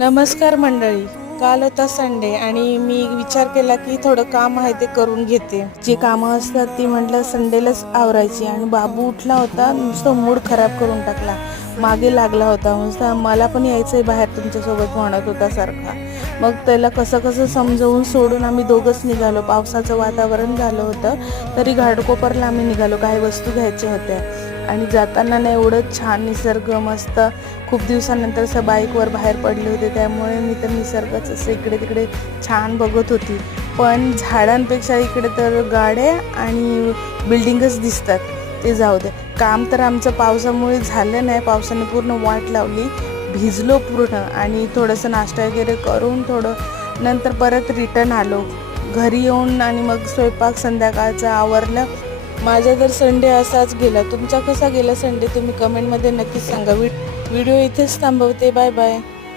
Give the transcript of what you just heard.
नमस्कार मंडळी. काल होता संडे आणि मी विचार केला की थोडं काम आहे ते करून घेते. जी कामं असतात ती म्हटलं संडेलाच आवरायची. आणि बाबू उठला होता, नुसतं मूड खराब करून टाकला, मागे लागला होता, नुसता मला पण यायचंय बाहेर तुमच्यासोबत म्हणत होता सारखा. मग त्याला कसं कसं समजवून सोडून आम्ही दोघंच निघालो. पावसाचं वातावरण झालं होतं तरी घाटकोपरला आम्ही निघालो, काही वस्तू घ्यायच्या होत्या. आणि जाताना ना एवढं छान निसर्ग, मस्त. खूप दिवसानंतर असं बाईकवर बाहेर पडले होते, त्यामुळे मी तर निसर्गच असं इकडे तिकडे छान बघत होती. पण झाडांपेक्षा इकडे तर गाड्या आणि बिल्डिंगच दिसतात. ते जाऊ दे, काम तर आमचं पावसामुळे झालं नाही. पावसाने पूर्ण वाट लावली, भिजलो पूर्ण. आणि थोडंसं नाश्ता वगैरे करून थोडं नंतर परत रिटर्न आलो घरी येऊन. आणि मग स्वयंपाक संध्याकाळचं आवरलं. माझा तर संडे असाच गेला. तुमचा कसा गेला संडे तुम्ही कमेंटमध्ये नक्कीच सांगा. व्हिडिओ इथेच थांबवते. Bye bye.